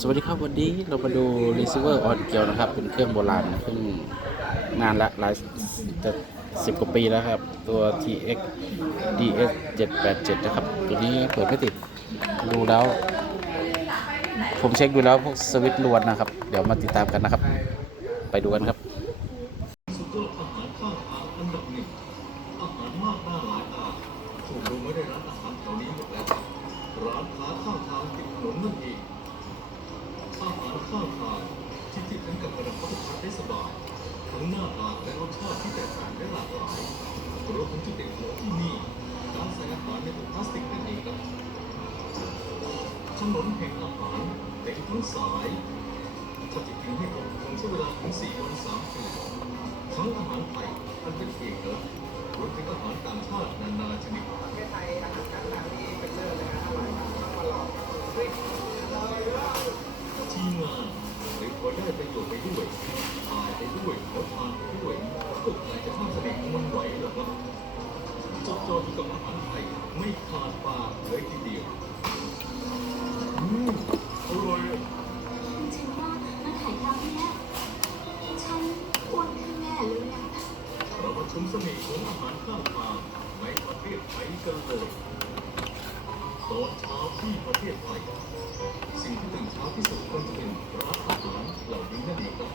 สวัสดีครับวันนี้เรามาดู receiver on เกียวนะครับ เป็นเครื่องโบราณนะเพิ่งนานละหลายจะสิบกว่าปีแล้วครับ ตัว TX DS 787 นะครับ ตัวนี้เปิดไม่ติดดูแล้ว ผมเช็คดูแล้วพวกสวิตช์ล้วนนะครับ เดี๋ยวมาติดตามกันนะครับ ไปดูกันครับสุดยอดอาหารข้างทางอันดับหนึ่งอาหารมากหน้าหลายตาถูกลงไว้ในร้านอาหารแถวนี้หมดแล้วครับร้านค้าข้างทางติดถนนนั่นเอง อาหารข้างทางที่ที่ถึงกับกระดับรับประทานได้สบายทั้งหน้าตาและรสชาติที่แตกต่างและหลากหลายรวมถึงจุดเด่นของที่นี่การใส่อาหารในถุงพลาสติกนั่นเองครับถนนแห่งอาหารเต็มทั้งสายถ้าจะกินให้ครบคงใช้เวลาถึง4วัน3คืนทั้งอาหารไทยอันเป็นเอกลักษณ์รวมถึงอาหารต่างชาตินานาชนิด เรามาชมเสน่ห์ของอาหารข้างทางในประเทศไทยกันเลยตอนเช้าที่ประเทศไทยสิ่งที่ตื่นเช้าที่สุดควรจะเป็นร้านอาหารเหล่านี้นั่นเองครับ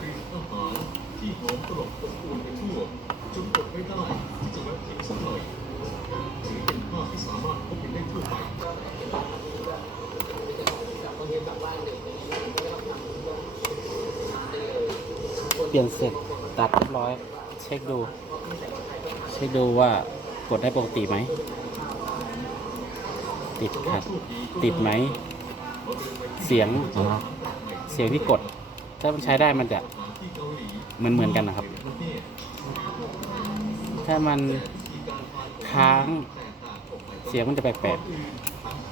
กลิ่นอาหารที่หอมกลบอบอวนไปทั่วจนอดไม่ได้ที่จะแวะกินสักหน่อยถือเป็นภาพที่สามารถพบเห็นได้ทั่วไปเปลี่ยนเสร็จตัดเรียบร้อย เช็คดู เช็คดูว่ากดได้ปกติไหม ติดขัด ติดไหม เสียง เสียงที่กด ถ้ามันใช้ได้มันจะเหมือนเหมือนกันนะครับ ถ้ามันค้าง เสียงมันจะแปลก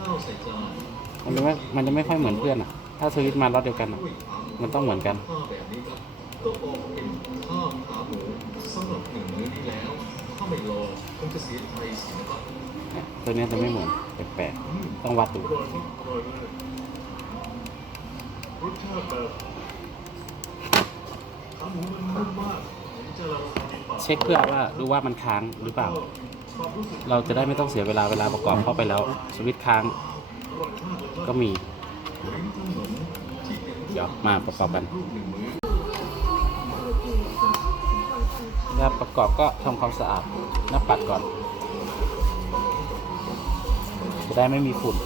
ๆมันจะไม่มันจะไม่ค่อยเหมือนเพื่อนอะ ถ้าสวิตมารอดเดียวกันอะมันต้องเหมือนกัน ตัวเนี้ยจะไม่เหมือนแปลกๆต้องวัดดูอร่อยมากเลยรสชาติแบบขาหมูมันนุ่มมากผมจะลองทำในปากเช็คเพื่อว่าดูว่ามันค้างหรือเปล่า เราจะได้ไม่ต้องเสียเวลาเวลาประกอบเข้าไปแล้วสวิตช์ค้างก็มี เดี๋ยวมาประกอบกัน นะประกอบก็ทำความสะอาดหน้าปัดก่อน จะได้ไม่มีฝุ่น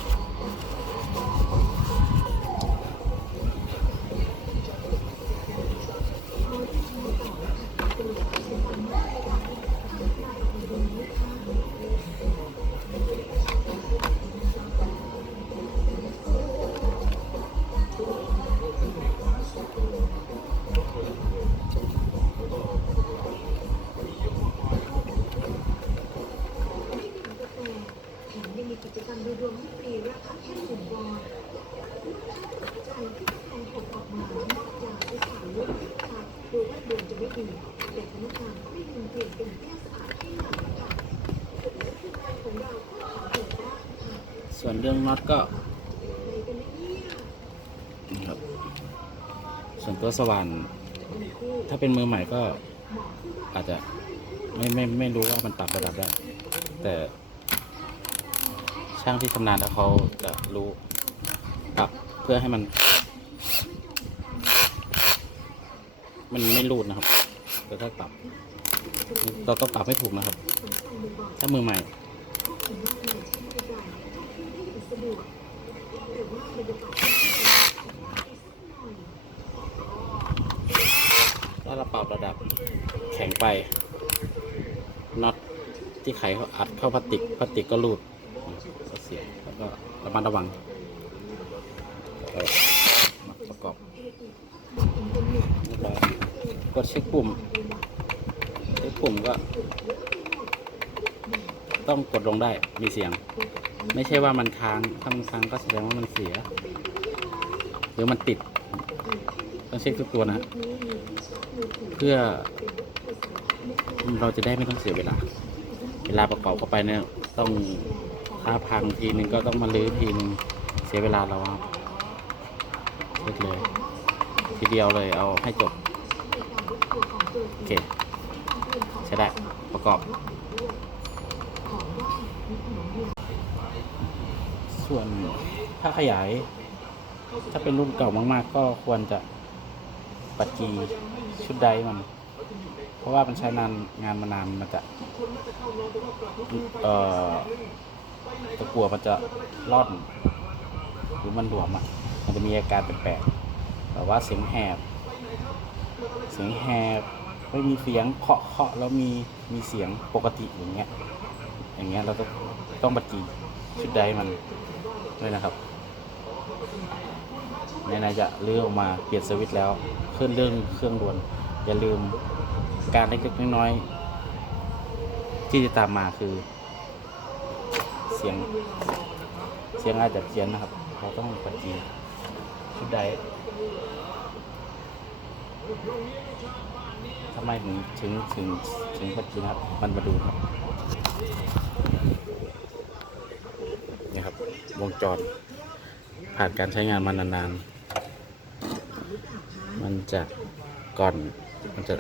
รมดูดวงให้ฟรีราคาแค่หนึ่งวอนลูกค้าประทับใจที่แทนผลออกมาจากจะสาวเลือกค่ะดูว่าดวงจะไม่ดีแต่พนักงานก็ไม่ลืมเปลี่ยนเป็นแก้วสะอาดให้เราค่ะทีมงานของเราก็ขอเปิดบ้างค่ะส่วนเรื่องน็อตก็อะไรกันเนี่ยนี่ครับ ส่วนตัวสว่านถ้าเป็นมือใหม่ก็อาจจะไม่ไม่ไม่รู้ว่ามันปรับระดับได้แต่ ช่างที่ชำนาญแล้วเขาจะรู้ปรับเพื่อให้มัน มันไม่รูดนะครับแต่ถ้าปรับ เราต้องปรับให้ถูกนะครับ ถ้ามือใหม่ถ้าเราปรับระดับแข็งไปน็อตที่ไขเขาอัดเข้าพลาสติกพลาสติกก็รูด เสียแล้วก็ระมัดระวังมาประกอบกดเช็คปุ่มเช็คปุ่มก็ ต้องกดลงได้มีเสียง ไม่ใช่ว่ามันค้างถ้ามันค้างก็แสดงว่ามันเสีย หรือมันติด ต้องเช็คทุกตัวนะ เพื่อเราจะได้ไม่ต้องเสียเวลา เวลาประกอบเข้าไปเนี่ยต้อง ถ้าพังทีนึงก็ต้องมาลื้อทีนึงเสียเวลาเราครับเสร็จเลย ทีเดียวเลยเอาให้จบ โอเค ใช้ได้ ประกอบ ส่วนถ้าขยาย ถ้าเป็นรุ่นเก่ามาก ๆ ก็ควรจะปัดกีชุดใดมัน เพราะว่ามันใช้นานงานมานานมันจะเอ่อ ตะกัวมันจะร่อนหรือมันหลวมอะมันจะมีอาการแปลกๆแบบว่าเสียงแหบ เสียงแหบไม่มีเสียงเคาะเคาะแล้วมีมีเสียงปกติอย่างเงี้ย อย่างเงี้ยเราต้องต้องบัดจีชุดใดมันด้วยนะครับในนายจะเลื่อนออกมาเปลี่ยนสวิตช์แล้วขึ้นเรื่องเครื่องด่วน อย่าลืมการเล็กๆน้อยๆที่จะตามมาคือ สียง เสียงอาจจะเพี้ยนนะครับ เราต้องบัดจีชุดใดทำไมถึงถึงถึงถึงบัดจีนะครับ มันมาดูครับ นี่ครับ วงจร ผ่านการใช้งานมานานๆ มันจะก่อน มันจะ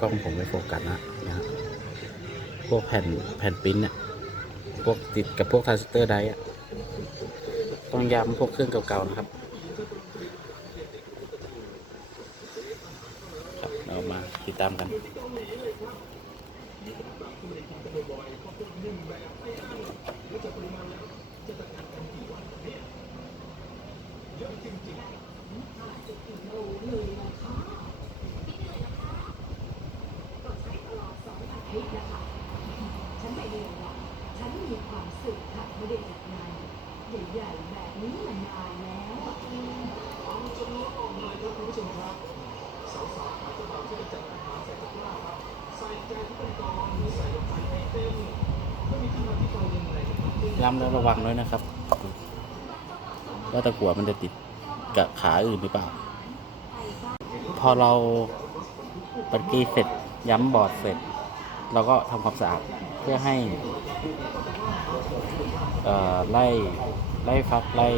กล้องผมไม่โฟกัสนะนะพวกแผ่นแผ่นปิ้นเนี่ย พวกติดกับพวกทรานซิสเตอร์ไดอะต้องย้ำพวกเครื่องเก่าๆนะครับครับเรามาติดตามกันฉันไปเรียนว่าฉันมีความสุขค่ะ ไม่ได้จัดงานใหญ่ๆแบบนี้มานานแล้วอะฟังจนล้นออกเลยครับคุณผู้ชมครับสาวๆอาจจะบางที่จัดอาหารใส่ตะกร้าครับใส่ใจทุกขั้นตอนมีใส่ลงไปให้เต็มก็มีคำอธิบายยังไงย้ำแล้วระวังด้วยนะครับว่าตะกั่วมันจะติดกับขาอื่นหรือเปล่า พอเราปัดกีเสร็จย้ำบอร์ดเสร็จ เราก็ทำความสะอาดเพื่อให้ไล่ไล่ฟักไล่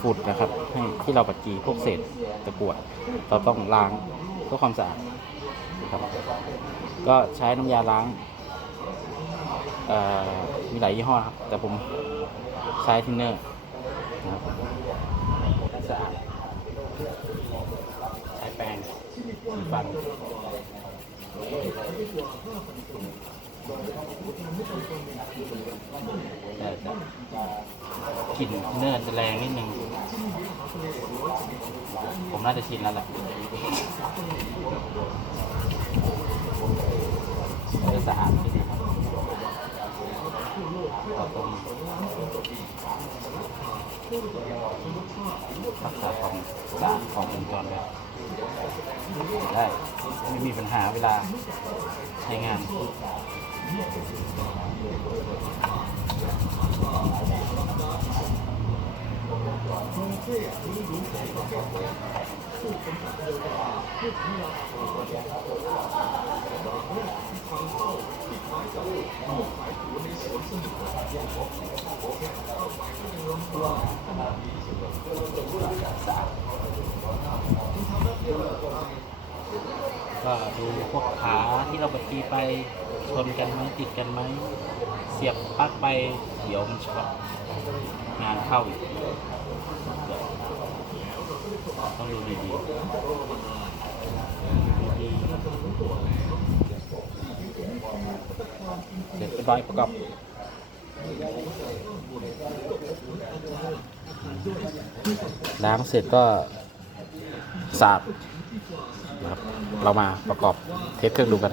ฝุ่นนะครับ ให้ที่เราปัดกีพวกเศษตะกั่วเราต้องล้างเพื่อความสะอาดครับ ก็ใช้น้ำยาล้างมีหลายยี่ห้อครับ แต่ผมใช้ทินเนอร์นะครับสะอาดใช้แปรงสีฟัน กลิ่นเนื้อจะแรงนิดนึง ผมน่าจะชินแล้วแหละก็จะสะอาดขึ้นนะครับเราต้องรักษาความสะอาดของวงจรไว้ ได้ไม่มีปัญหาเวลาใช้งาน ก็ดูพวกขาที่เราบัดกีไปชนกันไหมติดกันไหมเสียบปลั๊กไปเดี๋ยวมันช็อตงานเข้าอีกต้องดูดีๆดูดีๆเสร็จเรียบร้อยประกอบล้างเสร็จก็สับ เรามาประกอบเทสเครื่องดูกัน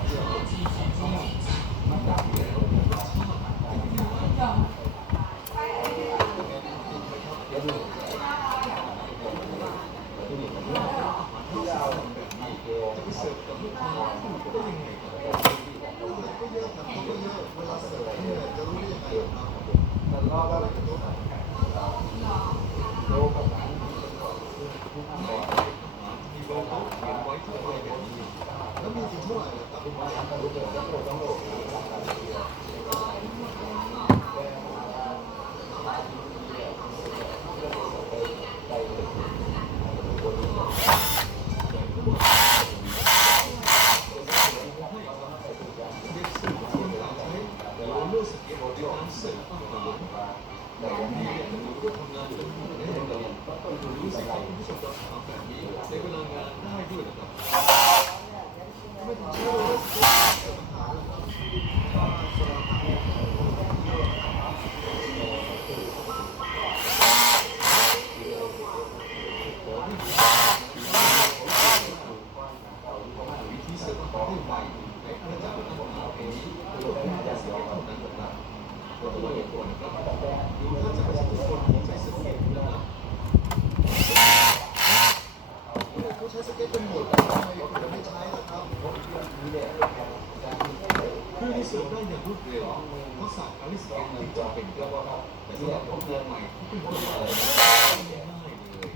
เคือที่สุดได้อย่างรวดเร็วทักษะการเล่นสเก็ตที่จำเป็นครับแต่สำหรับน้องเรียนใหม่ที่เพิ่งเข้ามาง่ายเลย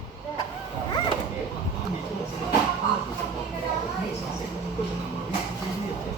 เดี๋ยวถ้ามีเครื่องสำหรับภาพโดยเฉพาะเมื่อสาเสร็จก็จะนำมาวิ่งที่เรียบเลย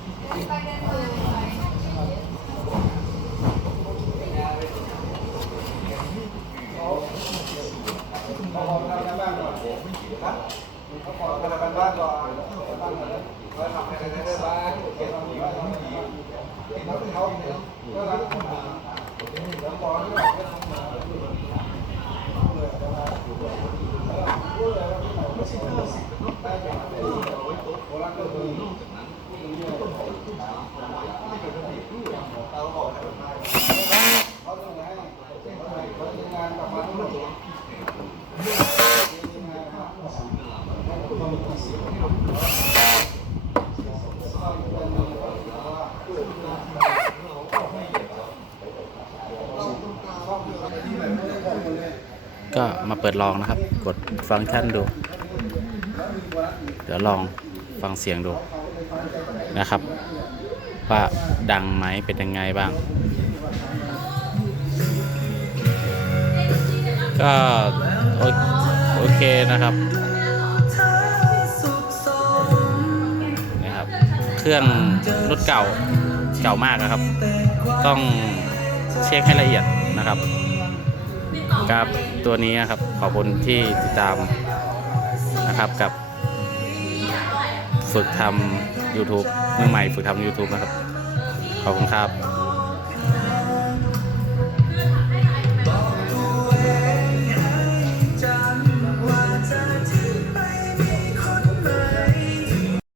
ก็มาเปิดลองนะครับ กดฟังก์ชันดู เดี๋ยวลองฟังเสียงดูนะครับ ว่าดังไหมเป็นยังไงบ้าง ก็โอเคนะครับนะครับ เครื่องรุ่นเก่าเก่ามากนะครับ ต้องเช็คให้ละเอียดนะครับกับตัวนี้นะครับขอบคุณที่ติดตามนะครับกับ ฝึกทำ YouTube มือใหม่ฝึกทำ YouTube นะครับ ขอบคุณครับ